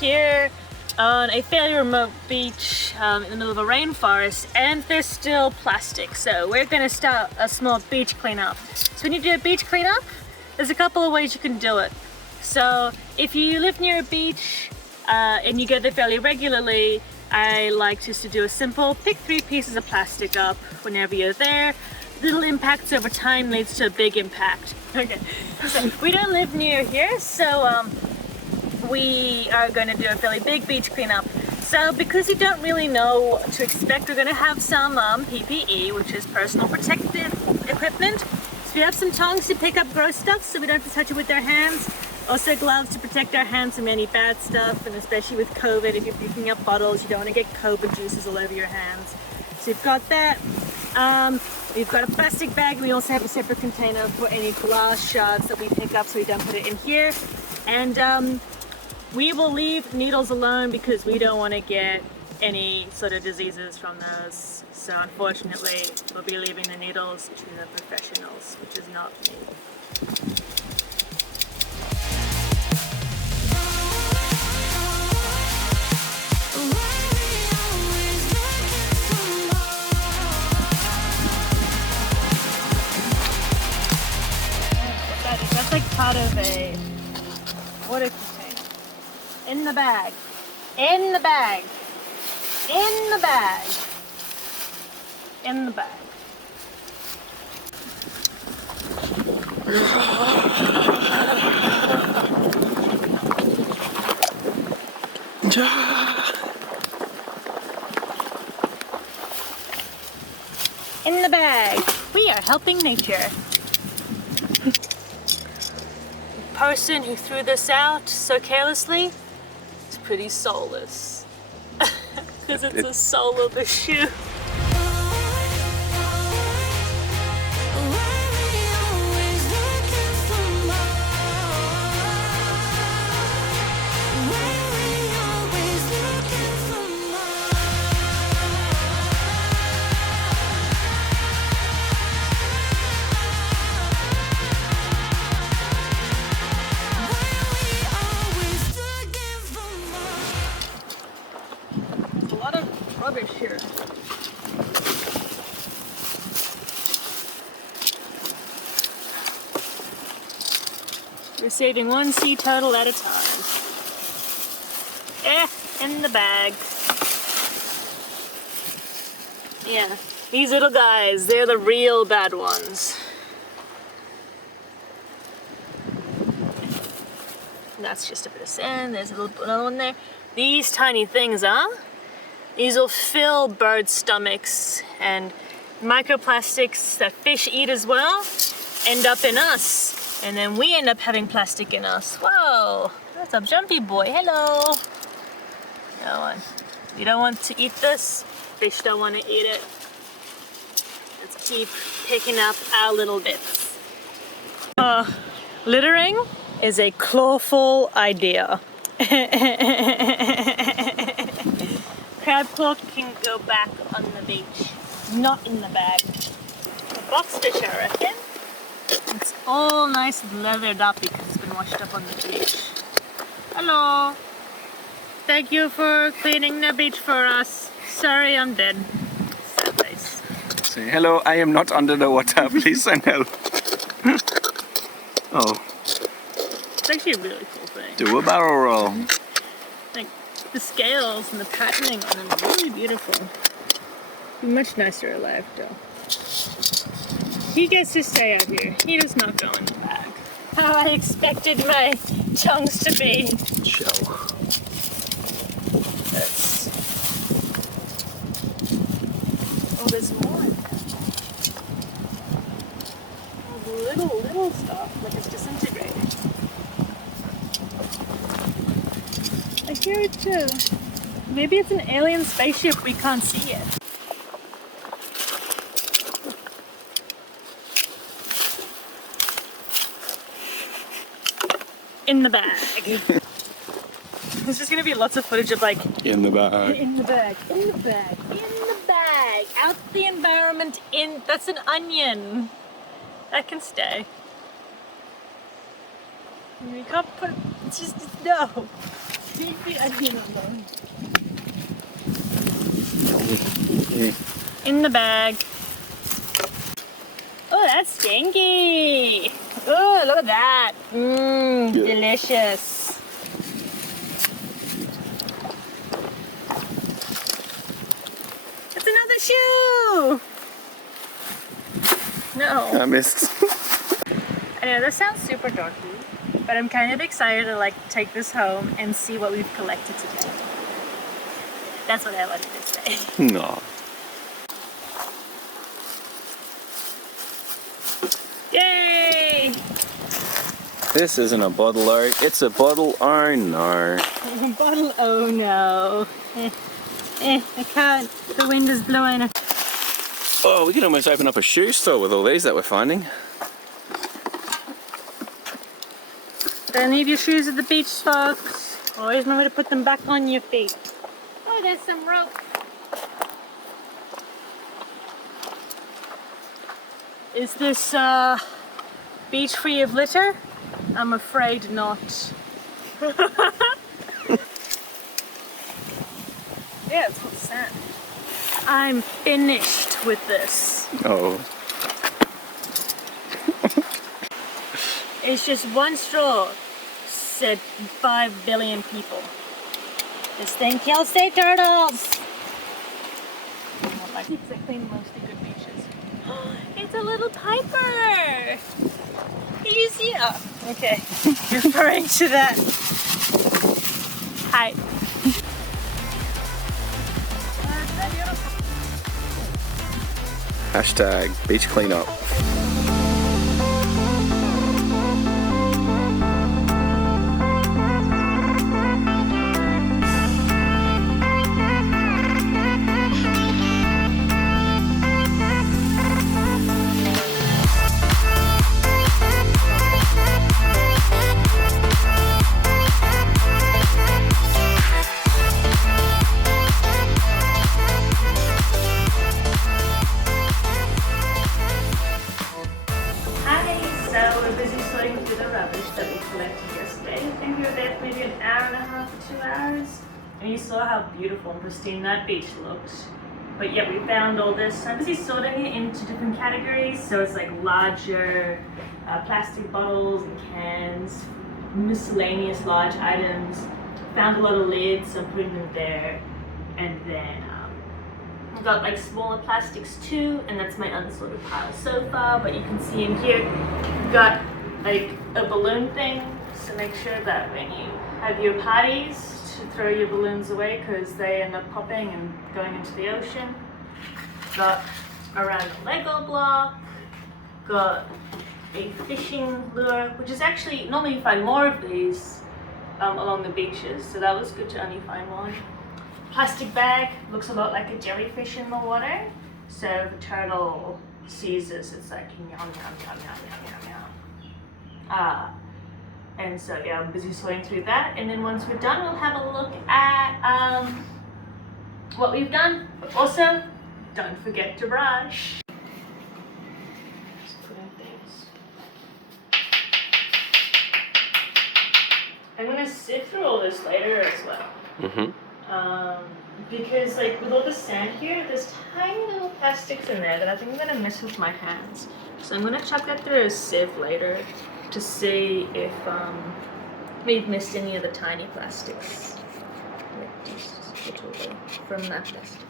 here on a fairly remote beach in the middle of a rainforest, and there's still plastic. So we're gonna start a small beach cleanup. So when you do a beach cleanup, there's a couple of ways you can do it. So if you live near a beach and you go there fairly regularly, I like just to do a simple pick 3 pieces of plastic up whenever you're there. Little impacts over time leads to a big impact. Okay, so we don't live near here, so we are going to do a fairly big beach cleanup. So because you don't really know what to expect, we're going to have some PPE, which is personal protective equipment. So we have some tongs to pick up gross stuff so we don't have to touch it with our hands. Also gloves to protect our hands from any bad stuff, and especially with COVID, if you're picking up bottles, you don't want to get COVID juices all over your hands. So you've got that. We've got a plastic bag, and we also have a separate container for any glass shards that we pick up, so we don't put it in here. And we will leave needles alone because we don't want to get any sort of diseases from those. So unfortunately, we'll be leaving the needles to the professionals, which is not me. That's like part of a water container. In the bag. In the bag. In the bag. In the bag. In the bag. We are helping nature. The person who threw this out so carelessly is pretty soulless. Because it's a sole of a shoe. Rubbish here. We're saving one sea turtle at a time. In the bag. Yeah, these little guys, they're the real bad ones. And that's just a bit of sand. There's another one there. These tiny things, these will fill bird stomachs, and microplastics that fish eat as well end up in us. And then we end up having plastic in us. Whoa, that's a jumpy boy. Hello. No one. You don't want to eat this. Fish don't want to eat it. Let's keep picking up our little bits. Littering is a clawful idea. Crab claw can go back on the beach, not in the bag. The box fish, I reckon. It's all nice and leathered up because it's been washed up on the beach. Hello. Thank you for cleaning the beach for us. Sorry, I'm dead. Sad face. Say hello, I am not under the water. Please send help. Oh. It's actually a really cool thing. Do a barrel roll. Like, the scales and the patterning on them are really beautiful. Be much nicer alive though. He gets to stay out here. He does not go in the bag. How I expected my tongues to be. Show. Oh, there's more in there. Little stuff, like it's disintegrating. I hear it too. Maybe it's an alien spaceship, we can't see it. In the bag. There's just gonna be lots of footage of like in the bag. In the bag. In the bag. In the bag. Out the environment. In. That's an onion. That can stay. You can't put. It's just no. In the bag. Oh, that's stinky. Oh, look at that. Mmm, Yeah. delicious. It's another shoe. No. I missed. I know this sounds super dorky, but I'm kind of excited to like take this home and see what we've collected today. That's what I wanted to say. No. Yay! This isn't a bottle, oh. It's a bottle, oh no. Bottle, oh no. I can't. The wind is blowing. Oh, we could almost open up a shoe store with all these that we're finding. Don't leave your shoes at the beach, folks. Always remember to put them back on your feet. Oh, there's some rope. Is this beach free of litter? I'm afraid not. Yeah, it's called sand. I'm finished with this. Oh. It's just one straw, said 5 billion people. This thing kills sea turtles. It's like clean mostly good beaches. It's a little piper. You see it? Oh, okay. Referring to that. Hi. Hashtag beach cleanup. And you saw how beautiful and pristine that beach looked. But yeah, we found all this. I'm busy sorting it into different categories. So it's like larger plastic bottles and cans, miscellaneous large items. Found a lot of lids, so I'm putting them there. And then I've got like smaller plastics too, and that's my unsorted pile so far. But you can see in here, we've got like a balloon thing. So make sure that when you have your parties, to throw your balloons away because they end up popping and going into the ocean. Got a round Lego block. Got a fishing lure, which is actually, normally you find more of these along the beaches, so that was good to only find one. Plastic bag, looks a lot like a jellyfish in the water. So if a turtle sees this, it's like yum yum yum yum yum yum yum. And so yeah, I'm busy sorting through that. And then once we're done, we'll have a look at what we've done. But also, don't forget to brush. Just put in things. I'm gonna sift through all this later as well. Because like with all the sand here, there's tiny little plastics in there that I think I'm gonna mess with my hands. So I'm gonna chuck that through a sieve later to see if we've missed any of the tiny plastics. From that plastic.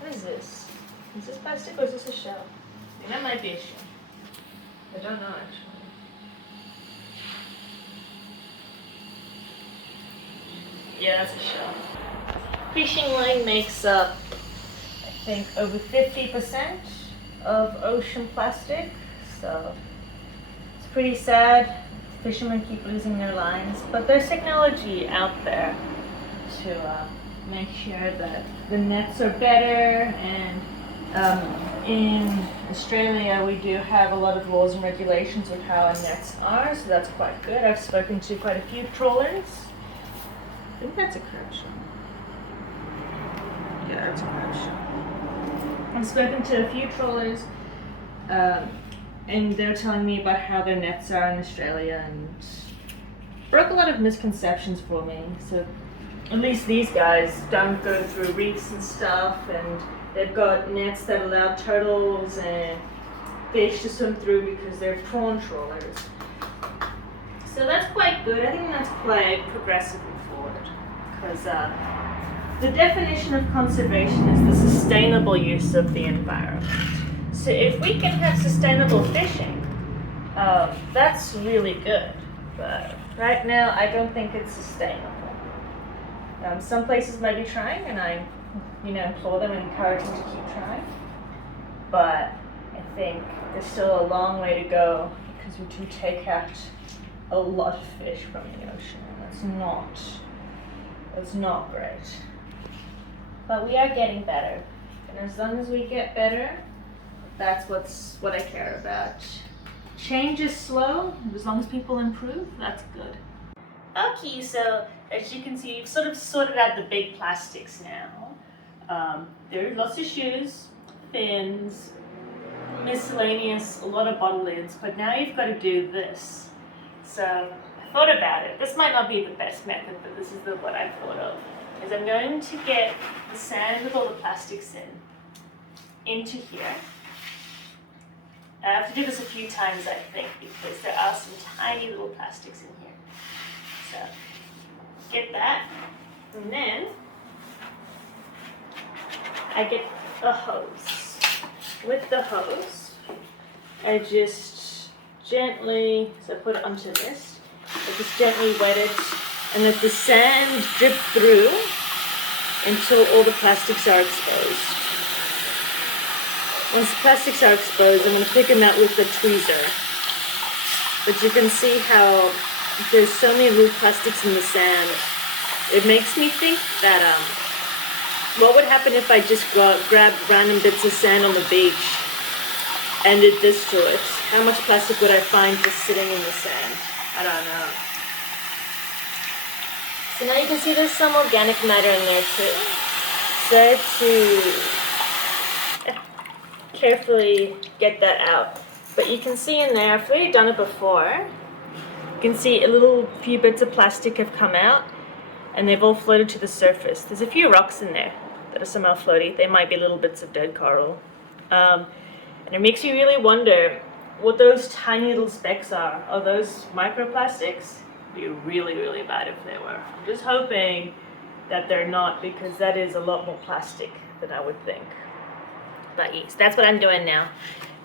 What is this? Is this plastic or is this a shell? I think that might be a shell. I don't know actually. Yeah, that's a shell. Fishing line makes up, I think, over 50% of ocean plastic, so it's pretty sad. Fishermen keep losing their lines, but there's technology out there to make sure that the nets are better. And in Australia, we do have a lot of laws and regulations with how our nets are, so that's quite good. I've spoken to quite a few trawlers. I think that's a crab shell. Yeah, that's a crab shell. I've spoken to a few trawlers, and they're telling me about how their nets are in Australia, and broke a lot of misconceptions for me. So at least these guys don't go through reefs and stuff, and they've got nets that allow turtles and fish to swim through because they're prawn trawlers. So that's quite good. I think that's quite progressively forward, because the definition of conservation is the sustainable use of the environment. So if we can have sustainable fishing, that's really good. But right now, I don't think it's sustainable. Some places might be trying, and I, applaud them and encourage them to keep trying. But I think there's still a long way to go, because we do take out a lot of fish from the ocean, and that's not great. But we are getting better, and as long as we get better, that's what I care about. Change is slow, as long as people improve, that's good. Okay, so as you can see, we've sort of sorted out the big plastics now. There are lots of shoes, fins, miscellaneous, a lot of bottle lids, but now you've got to do this. So I thought about it. This might not be the best method, but this is what I thought of. Is I'm going to get the sand with all the plastics into here. I have to do this a few times, I think, because there are some tiny little plastics in here. So get that, and then I get a hose. With the hose, I just gently, so I put it onto this, I just gently wet it and let the sand drip through until all the plastics are exposed. Once the plastics are exposed, I'm going to pick them out with the tweezer. But you can see how there's so many little plastics in the sand. It makes me think that what would happen if I just grabbed random bits of sand on the beach and did this to it? How much plastic would I find just sitting in the sand? I don't know. So now you can see there's some organic matter in there too. So I have to carefully get that out. But you can see in there, I've already done it before. You can see a few bits of plastic have come out, and they've all floated to the surface. There's a few rocks in there that are somehow floaty. They might be little bits of dead coral. And it makes you really wonder what those tiny little specks are. Are those microplastics? It'd be really, really bad if they were. I'm just hoping that they're not, because that is a lot more plastic than I would think. But yes, that's what I'm doing now.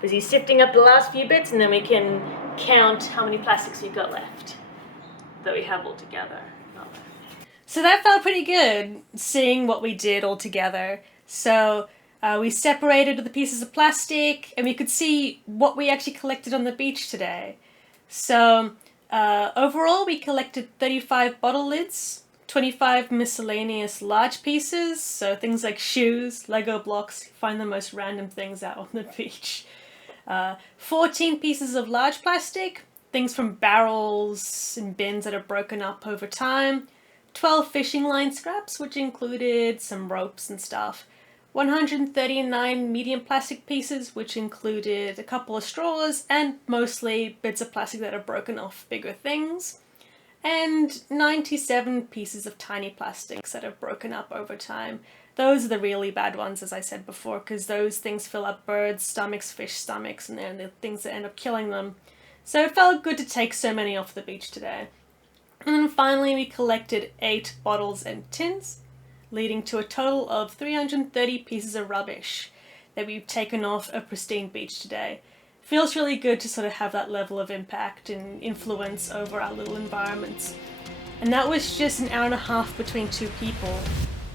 Busy sifting up the last few bits, and then we can count how many plastics we've got left that we have all together. So that felt pretty good, seeing what we did all together. So we separated the pieces of plastic, and we could see what we actually collected on the beach today. So overall, we collected 35 bottle lids, 25 miscellaneous large pieces, so things like shoes, Lego blocks, find the most random things out on the beach. 14 pieces of large plastic, things from barrels and bins that are broken up over time. 12 fishing line scraps, which included some ropes and stuff. 139 medium plastic pieces, which included a couple of straws and mostly bits of plastic that are broken off bigger things. And 97 pieces of tiny plastics that have broken up over time. Those are the really bad ones, as I said before, because those things fill up birds' stomachs, fish stomachs, and they're the things that end up killing them. So it felt good to take so many off the beach today. And then finally we collected 8 bottles and tins, leading to a total of 330 pieces of rubbish that we've taken off a pristine beach today. Feels really good to sort of have that level of impact and influence over our little environments. And that was just an hour and a half between 2 people.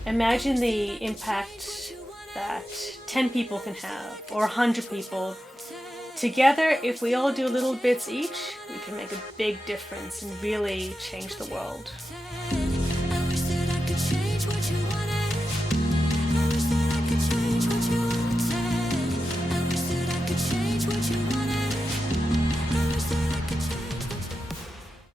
Imagine the impact that 10 people can have, or 100 people. Together, if we all do little bits each, we can make a big difference and really change the world. What you